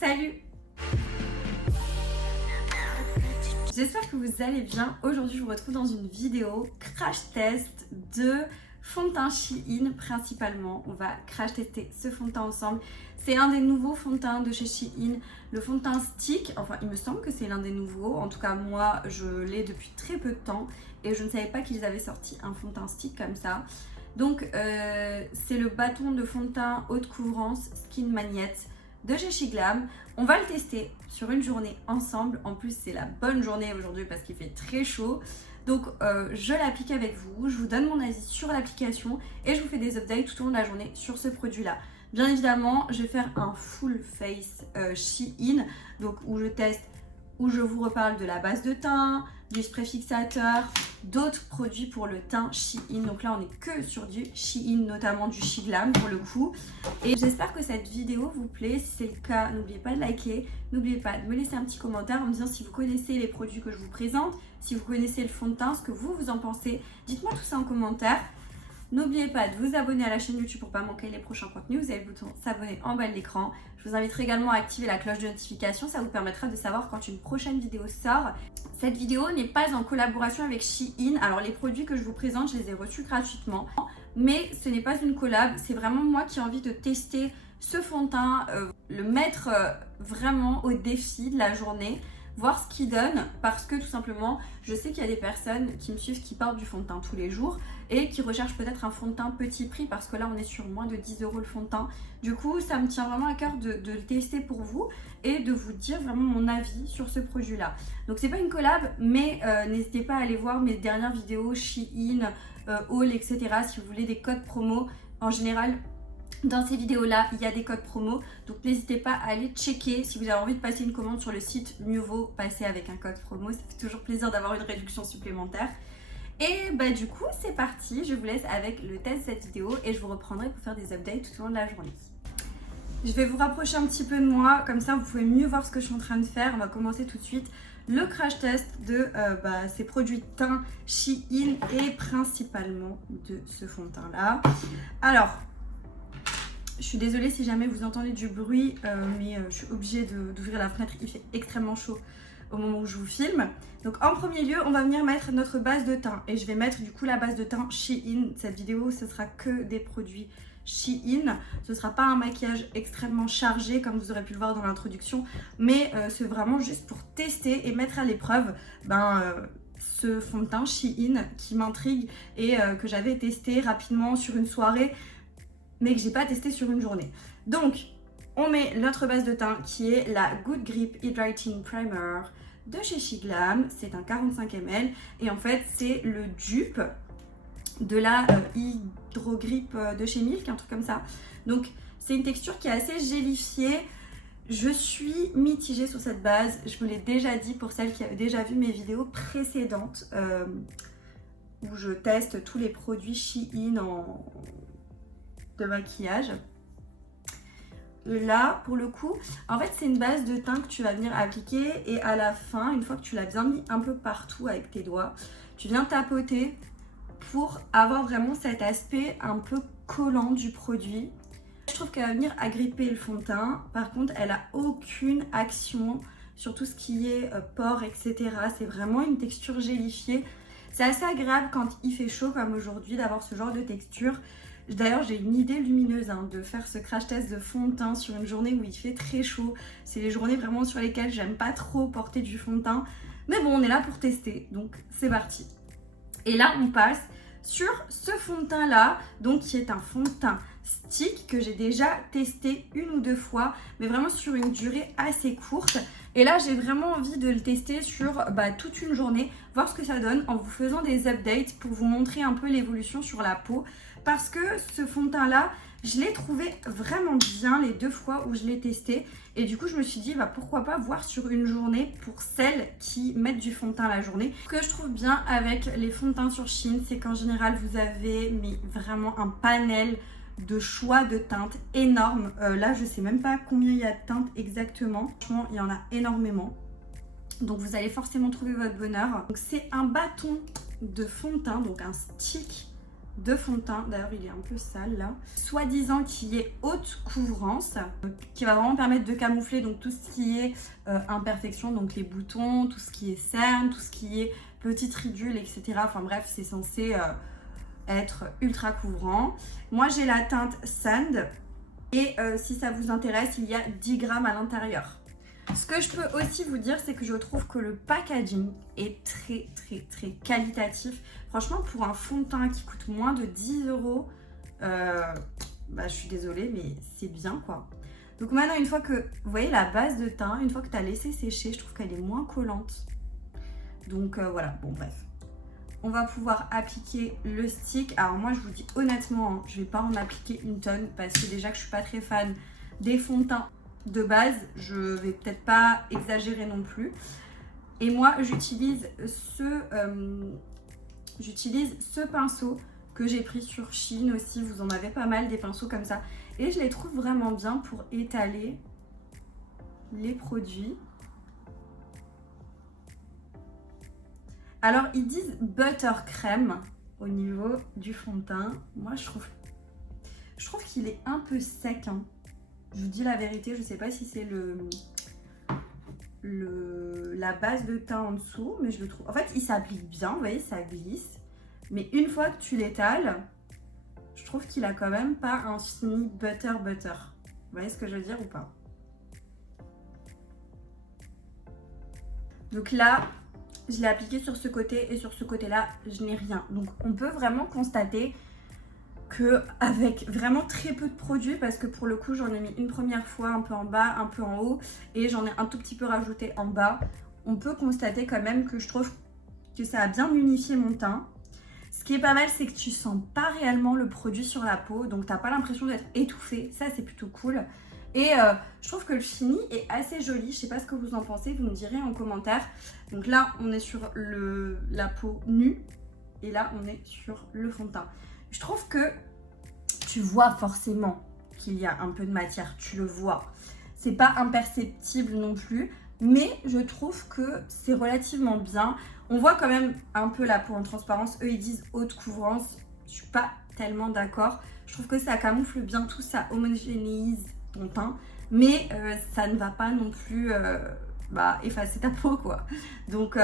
Salut! J'espère que vous allez bien. Aujourd'hui, je vous retrouve dans une vidéo crash test de fond de teint Shein principalement. On va crash tester ce fond de teint ensemble. C'est un des nouveaux fonds de teint de chez Shein, le fond de teint stick. Enfin, il me semble que c'est l'un des nouveaux. En tout cas, moi, je l'ai depuis très peu de temps et je ne savais pas qu'ils avaient sorti un fond de teint stick comme ça. Donc, c'est le bâton de fond de teint haute couvrance Skin Magnette de chez SheGlam. On va le tester sur une journée ensemble. En plus, c'est la bonne journée aujourd'hui parce qu'il fait très chaud. Donc, je l'applique avec vous. Je vous donne mon avis sur l'application et je vous fais des updates tout au long de la journée sur ce produit-là. Bien évidemment, je vais faire un full face Shein, donc où je teste, où je vous reparle de la base de teint, du spray fixateur, d'autres produits pour le teint Shein. Donc là, on est que sur du Shein, notamment du SheGlam pour le coup. Et j'espère que cette vidéo vous plaît. Si c'est le cas, n'oubliez pas de liker. N'oubliez pas de me laisser un petit commentaire en me disant si vous connaissez les produits que je vous présente, si vous connaissez le fond de teint, ce que vous en pensez. Dites-moi tout ça en commentaire. N'oubliez pas de vous abonner à la chaîne YouTube pour ne pas manquer les prochains contenus. Vous avez le bouton s'abonner en bas de l'écran. Je vous inviterai également à activer la cloche de notification. Ça vous permettra de savoir quand une prochaine vidéo sort. Cette vidéo n'est pas en collaboration avec Shein. Alors les produits que je vous présente, je les ai reçus gratuitement. Mais ce n'est pas une collab. C'est vraiment moi qui ai envie de tester ce fond de teint. Le mettre vraiment au défi de la journée. Voir ce qu'il donne parce que tout simplement je sais qu'il y a des personnes qui me suivent qui portent du fond de teint tous les jours et qui recherchent peut-être un fond de teint petit prix parce que là on est sur moins de 10 € le fond de teint. Du coup ça me tient vraiment à cœur de le tester pour vous et de vous dire vraiment mon avis sur ce produit là. Donc c'est pas une collab mais n'hésitez pas à aller voir mes dernières vidéos Shein, haul etc. si vous voulez des codes promo. En général dans ces vidéos là il y a des codes promo, donc n'hésitez pas à aller checker. Si vous avez envie de passer une commande sur le site, mieux vaut passer avec un code promo, ça fait toujours plaisir d'avoir une réduction supplémentaire. Et bah du coup c'est parti, je vous laisse avec le test de cette vidéo et je vous reprendrai pour faire des updates tout au long de la journée. Je vais vous rapprocher un petit peu de moi, comme ça vous pouvez mieux voir ce que je suis en train de faire. On va commencer tout de suite le crash test de ces produits de teint Shein et principalement de ce fond de teint là. Alors, je suis désolée si jamais vous entendez du bruit, mais je suis obligée d'ouvrir la fenêtre, il fait extrêmement chaud au moment où je vous filme. Donc en premier lieu, on va venir mettre notre base de teint et je vais mettre du coup la base de teint Shein. Cette vidéo, ce sera que des produits Shein. Ce ne sera pas un maquillage extrêmement chargé comme vous aurez pu le voir dans l'introduction, mais c'est vraiment juste pour tester et mettre à l'épreuve ce fond de teint Shein qui m'intrigue et que j'avais testé rapidement sur une soirée, mais que j'ai pas testé sur une journée. Donc, on met notre base de teint qui est la Good Grip Hydrating Primer de chez SheGlam. C'est un 45 ml et en fait, c'est le dupe de la Hydro Grip de chez Milk, un truc comme ça. Donc, c'est une texture qui est assez gélifiée. Je suis mitigée sur cette base. Je vous l'ai déjà dit pour celles qui avaient déjà vu mes vidéos précédentes où je teste tous les produits Shein de maquillage. Là pour le coup en fait c'est une base de teint que tu vas venir appliquer et à la fin, une fois que tu l'as bien mis un peu partout avec tes doigts, tu viens tapoter pour avoir vraiment cet aspect un peu collant du produit. Je trouve qu'elle va venir agripper le fond de teint. Par contre elle a aucune action sur tout ce qui est pores etc. C'est vraiment une texture gélifiée. C'est assez agréable quand il fait chaud comme aujourd'hui d'avoir ce genre de texture. D'ailleurs, j'ai une idée lumineuse de faire ce crash test de fond de teint sur une journée où il fait très chaud. C'est les journées vraiment sur lesquelles j'aime pas trop porter du fond de teint. Mais bon, on est là pour tester, donc c'est parti. Et là, on passe sur ce fond de teint là, donc qui est un fond de teint stick que j'ai déjà testé une ou deux fois, mais vraiment sur une durée assez courte. Et là, j'ai vraiment envie de le tester sur toute une journée, voir ce que ça donne en vous faisant des updates pour vous montrer un peu l'évolution sur la peau. Parce que ce fond de teint là, je l'ai trouvé vraiment bien les deux fois où je l'ai testé. Et du coup, je me suis dit, pourquoi pas voir sur une journée pour celles qui mettent du fond de teint la journée. Ce que je trouve bien avec les fonds de teint sur Shein, c'est qu'en général, vous avez vraiment un panel de choix de teintes énorme. Là, je sais même pas combien il y a de teintes exactement. Franchement, il y en a énormément. Donc, vous allez forcément trouver votre bonheur. Donc, c'est un bâton de fond de teint, donc un stick de fond de teint, d'ailleurs il est un peu sale là, soi-disant qui est haute couvrance, qui va vraiment permettre de camoufler donc tout ce qui est imperfection, donc les boutons, tout ce qui est cernes, tout ce qui est petites ridules, etc. Enfin bref, c'est censé être ultra couvrant. Moi j'ai la teinte Sand et si ça vous intéresse, il y a 10 grammes à l'intérieur. Ce que je peux aussi vous dire, c'est que je trouve que le packaging est très qualitatif. Franchement, pour un fond de teint qui coûte moins de 10 €, je suis désolée, mais c'est bien quoi. Donc maintenant, une fois que, vous voyez la base de teint, une fois que tu as laissé sécher, je trouve qu'elle est moins collante. Donc voilà, bon bref. On va pouvoir appliquer le stick. Alors moi, je vous dis honnêtement, hein, je ne vais pas en appliquer une tonne parce que déjà que je ne suis pas très fan des fonds de teint de base, je vais peut-être pas exagérer non plus. Et moi j'utilise ce pinceau que j'ai pris sur Shein aussi. Vous en avez pas mal des pinceaux comme ça et je les trouve vraiment bien pour étaler les produits. Alors ils disent buttercrème au niveau du fond de teint. Moi je trouve qu'il est un peu sec, hein. Je vous dis la vérité, je sais pas si c'est la base de teint en dessous, mais je le trouve... En fait, il s'applique bien, vous voyez, ça glisse. Mais une fois que tu l'étales, je trouve qu'il a quand même pas un fini butter. Vous voyez ce que je veux dire ou pas? Donc là, je l'ai appliqué sur ce côté et sur ce côté-là, je n'ai rien. Donc on peut vraiment constater que avec vraiment très peu de produits, parce que pour le coup j'en ai mis une première fois un peu en bas, un peu en haut et j'en ai un tout petit peu rajouté en bas, on peut constater quand même que je trouve que ça a bien unifié mon teint. Ce qui est pas mal, c'est que tu sens pas réellement le produit sur la peau, donc t'as pas l'impression d'être étouffé, ça c'est plutôt cool. Et je trouve que le fini est assez joli, je sais pas ce que vous en pensez, vous me direz en commentaire. Donc là on est sur la peau nue et là on est sur le fond de teint. Je trouve que tu vois forcément qu'il y a un peu de matière, tu le vois. C'est pas imperceptible non plus, mais je trouve que c'est relativement bien. On voit quand même un peu la peau en transparence. Eux, ils disent haute couvrance. Je suis pas tellement d'accord. Je trouve que ça camoufle bien tout, ça homogénéise ton teint, mais ça ne va pas non plus effacer ta peau, quoi. Donc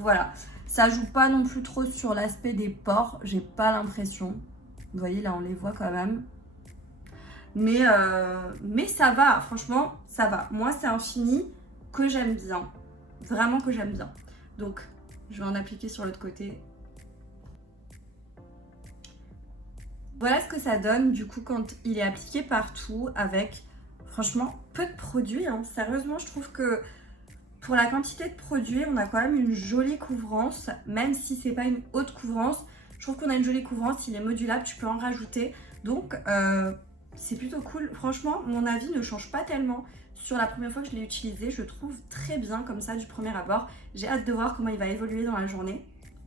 voilà. Ça joue pas non plus trop sur l'aspect des pores, j'ai pas l'impression. Vous voyez, là, on les voit quand même. Mais ça va, franchement, ça va. Moi, c'est un fini que j'aime bien. Vraiment que j'aime bien. Donc, je vais en appliquer sur l'autre côté. Voilà ce que ça donne, du coup, quand il est appliqué partout avec, franchement, peu de produits, hein. Sérieusement, je trouve que pour la quantité de produits, on a quand même une jolie couvrance, même si c'est pas une haute couvrance. Je trouve qu'on a une jolie couvrance, il est modulable, tu peux en rajouter. Donc, c'est plutôt cool. Franchement, mon avis ne change pas tellement. Sur la première fois que je l'ai utilisé, je le trouve très bien comme ça du premier abord. J'ai hâte de voir comment il va évoluer dans la journée.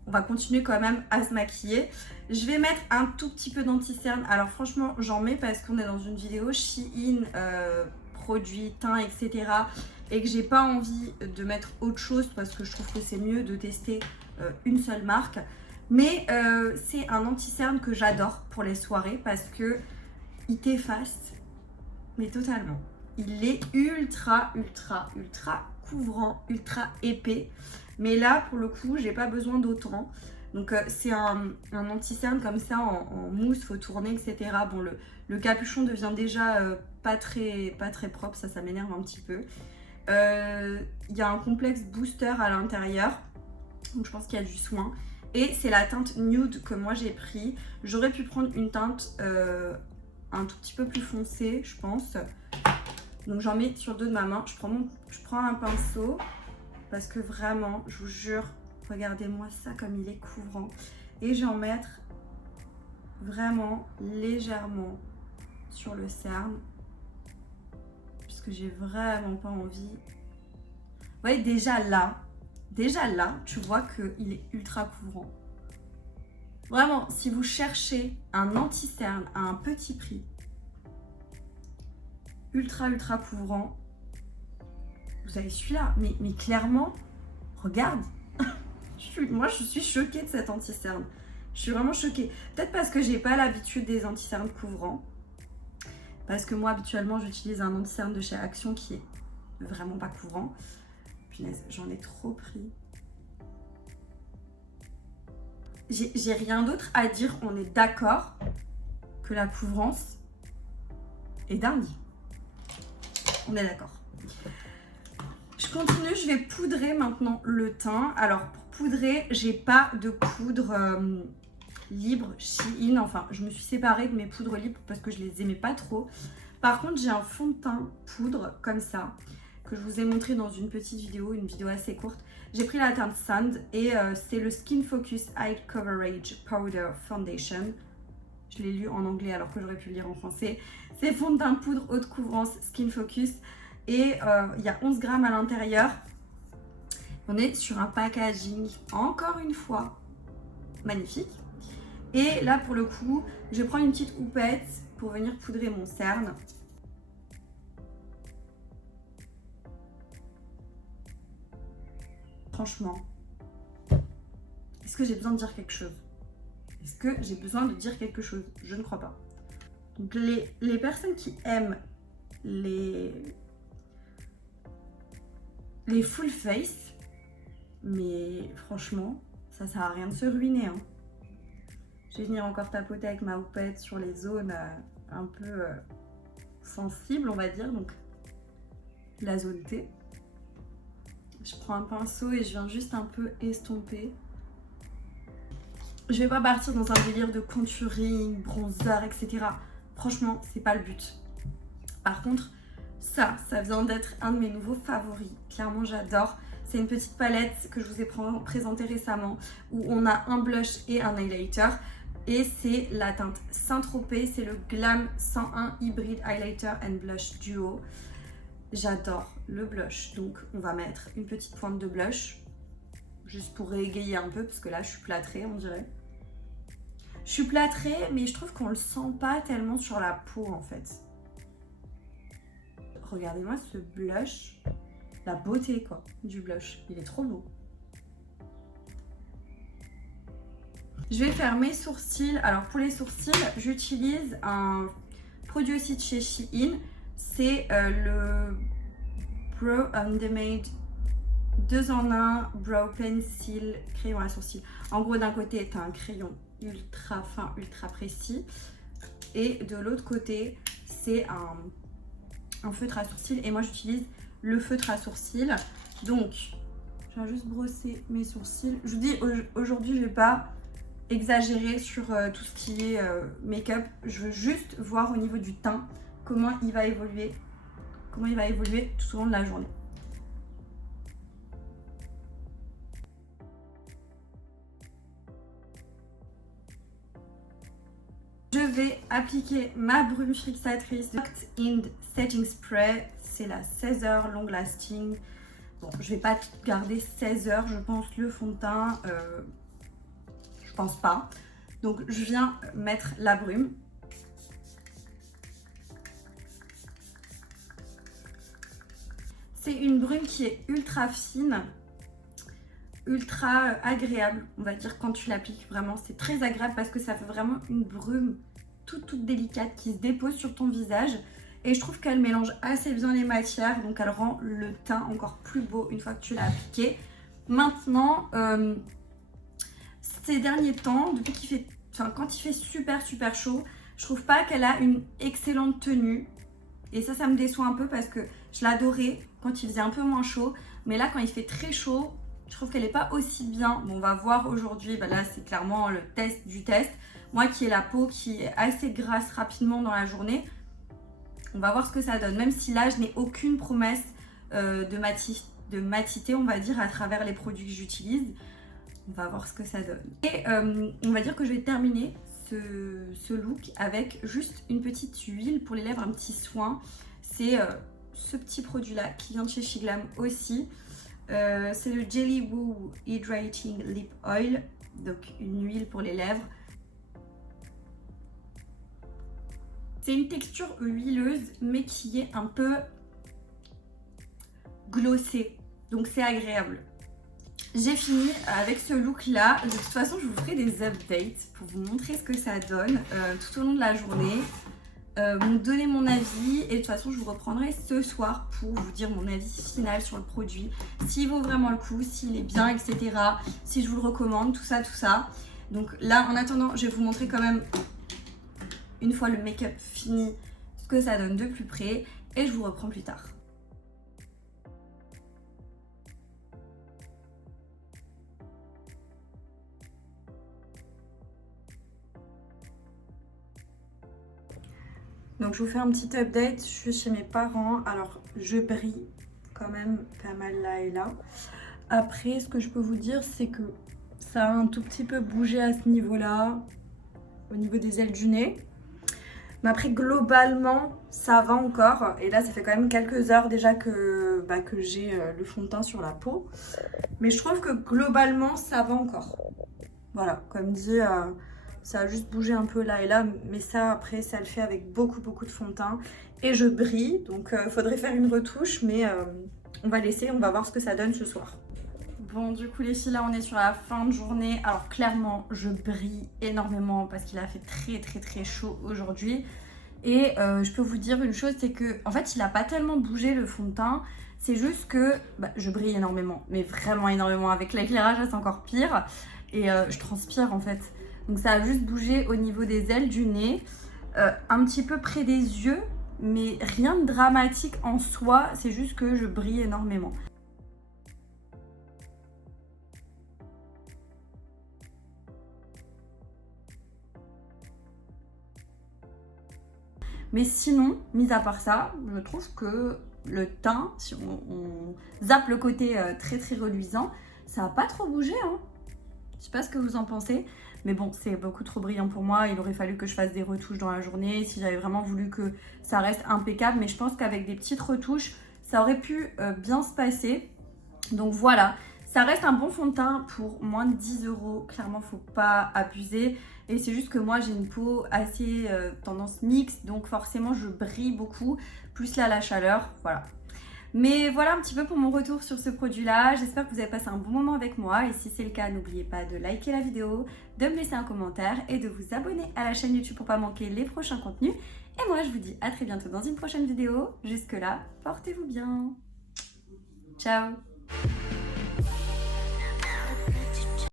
On va continuer quand même à se maquiller. Je vais mettre un tout petit peu d'anti-cerne. Alors franchement, j'en mets parce qu'on est dans une vidéo Shein, produits, teint, etc. Et que j'ai pas envie de mettre autre chose parce que je trouve que c'est mieux de tester une seule marque. Mais c'est un anti-cerne que j'adore pour les soirées parce que il t'efface, mais totalement. Il est ultra couvrant, ultra épais. Mais là, pour le coup, j'ai pas besoin d'autant. Donc c'est un anti-cerne comme ça en mousse, faut tourner, etc. Bon, le capuchon devient déjà pas très propre, ça m'énerve un petit peu. Il y a un complexe booster à l'intérieur, donc je pense qu'il y a du soin. Et c'est la teinte nude que moi j'ai pris. J'aurais pu prendre une teinte un tout petit peu plus foncée, je pense. Donc j'en mets sur deux de ma main. Je prends un pinceau parce que vraiment, je vous jure, regardez-moi ça comme il est couvrant. Et je vais en mettre vraiment légèrement sur le cerne. Puisque j'ai vraiment pas envie. Vous voyez, déjà là, tu vois qu'il est ultra couvrant. Vraiment, si vous cherchez un anti-cerne à un petit prix, ultra couvrant, vous avez celui-là. Mais clairement, regarde, moi je suis choquée de cet anti-cerne. Je suis vraiment choquée. Peut-être parce que j'ai pas l'habitude des anti-cernes couvrants. Parce que moi, habituellement, j'utilise un anti-cerne de chez Action qui est vraiment pas couvrant. Punaise, j'en ai trop pris. J'ai rien d'autre à dire. On est d'accord que la couvrance est dingue. On est d'accord. Je continue, je vais poudrer maintenant le teint. Alors, pour poudrer, j'ai pas de poudre libre Shein. Enfin, je me suis séparée de mes poudres libres parce que je les aimais pas trop. Par contre, j'ai un fond de teint poudre comme ça que je vous ai montré dans une petite vidéo, une vidéo assez courte. J'ai pris la teinte Sand et c'est le Skin Focus Eye Coverage Powder Foundation. Je l'ai lu en anglais alors que j'aurais pu le lire en français. C'est fond de teint poudre haute couvrance Skin Focus et il y a 11 grammes à l'intérieur. On est sur un packaging, encore une fois, magnifique. Et là, pour le coup, je prends une petite houppette pour venir poudrer mon cerne. Franchement, est-ce que j'ai besoin de dire quelque chose? Est-ce que j'ai besoin de dire quelque chose? Je ne crois pas. Donc les personnes qui aiment les full face, mais franchement, ça sert à rien de se ruiner. Hein. Je vais venir encore tapoter avec ma houppette sur les zones un peu sensibles, on va dire. Donc la zone T. Je prends un pinceau et je viens juste un peu estomper. Je vais pas partir dans un délire de contouring, bronzer, etc. Franchement, c'est pas le but. Par contre, ça vient d'être un de mes nouveaux favoris. Clairement, j'adore. C'est une petite palette que je vous ai présentée récemment où on a un blush et un highlighter. Et c'est la teinte Saint-Tropez. C'est le Glam 101 Hybrid Highlighter and Blush Duo. J'adore le blush. Donc, on va mettre une petite pointe de blush. Juste pour réégayer un peu parce que là, je suis plâtrée, on dirait. Je suis plâtrée, mais je trouve qu'on le sent pas tellement sur la peau en fait. Regardez-moi ce blush. La beauté quoi du blush. Il est trop beau. Je vais faire mes sourcils. Alors pour les sourcils, j'utilise un produit aussi de chez Shein. C'est le Brow Under-Made 2 en 1 Brow Pencil crayon à sourcils. En gros, d'un côté, tu as un crayon ultra fin, ultra précis. Et de l'autre côté, c'est un feutre à sourcils. Et moi, j'utilise le feutre à sourcils. Donc, je vais juste brosser mes sourcils. Je vous dis, aujourd'hui, je ne vais pas exagérer sur tout ce qui est make-up. Je veux juste voir au niveau du teint comment il va évoluer. Comment il va évoluer tout au long de la journée. Je vais appliquer ma brume fixatrice Locked In Setting Spray. C'est la 16 heures long lasting. Bon, je vais pas garder 16 heures, je pense, le fond de teint. Je pense pas. Donc, je viens mettre la brume. C'est une brume qui est ultra fine, ultra agréable, on va dire, quand tu l'appliques. Vraiment, c'est très agréable parce que ça fait vraiment une brume toute délicate qui se dépose sur ton visage. Et je trouve qu'elle mélange assez bien les matières, donc elle rend le teint encore plus beau une fois que tu l'as appliqué. Maintenant, ces derniers temps, depuis qu'il fait, quand il fait super chaud, je trouve pas qu'elle a une excellente tenue. Et ça me déçoit un peu parce que je l'adorais quand il faisait un peu moins chaud. Mais là, quand il fait très chaud, je trouve qu'elle n'est pas aussi bien. Bon, on va voir aujourd'hui. Bah là, c'est clairement le test du test. Moi qui ai la peau qui est assez grasse rapidement dans la journée, on va voir ce que ça donne. Même si là, je n'ai aucune promesse de matité, on va dire, à travers les produits que j'utilise. On va voir ce que ça donne. Et on va dire que je vais terminer ce look avec juste une petite huile pour les lèvres, un petit soin. C'est ce petit produit là qui vient de chez Shiglam aussi. C'est le Jelly Woo Hydrating Lip Oil, donc une huile pour les lèvres. C'est une texture huileuse mais qui est un peu glossée, donc c'est agréable. J'ai fini avec ce look là. De toute façon je vous ferai des updates pour vous montrer ce que ça donne tout au long de la journée, vous donner mon avis, et de toute façon je vous reprendrai ce soir pour vous dire mon avis final sur le produit, s'il vaut vraiment le coup, s'il est bien, etc., si je vous le recommande, tout ça. Donc là en attendant je vais vous montrer quand même, une fois le make-up fini, ce que ça donne de plus près, et je vous reprends plus tard. Donc je vous fais un petit update, je suis chez mes parents, alors je brille quand même pas mal là et là. Après ce que je peux vous dire c'est que ça a un tout petit peu bougé à ce niveau-là, au niveau des ailes du nez. Mais après globalement ça va encore, et là ça fait quand même quelques heures déjà que j'ai le fond de teint sur la peau. Mais je trouve que globalement ça va encore. Voilà, comme dit... ça a juste bougé un peu là et là, mais ça après ça le fait avec beaucoup de fond de teint. Et je brille, donc faudrait faire une retouche, mais on va laisser, on va voir ce que ça donne ce soir. Bon du coup les filles, là on est sur la fin de journée. Alors clairement je brille énormément parce qu'il a fait très chaud aujourd'hui. Et je peux vous dire une chose, c'est que en fait il a pas tellement bougé le fond de teint. C'est juste que je brille énormément, mais vraiment énormément. Avec l'éclairage c'est encore pire. Et je transpire en fait. Donc ça a juste bougé au niveau des ailes du nez, un petit peu près des yeux, mais rien de dramatique en soi, c'est juste que je brille énormément. Mais sinon, mis à part ça, je trouve que le teint, si on zappe le côté très reluisant, ça n'a pas trop bougé, hein. Je sais pas ce que vous en pensez, mais bon, c'est beaucoup trop brillant pour moi. Il aurait fallu que je fasse des retouches dans la journée si j'avais vraiment voulu que ça reste impeccable. Mais je pense qu'avec des petites retouches, ça aurait pu bien se passer. Donc voilà, ça reste un bon fond de teint pour moins de 10 €. Clairement, faut pas abuser. Et c'est juste que moi, j'ai une peau assez tendance mixte, donc forcément, je brille beaucoup. Plus là, la chaleur, voilà. Mais voilà un petit peu pour mon retour sur ce produit-là. J'espère que vous avez passé un bon moment avec moi. Et si c'est le cas, n'oubliez pas de liker la vidéo, de me laisser un commentaire et de vous abonner à la chaîne YouTube pour ne pas manquer les prochains contenus. Et moi, je vous dis à très bientôt dans une prochaine vidéo. Jusque là, portez-vous bien. Ciao!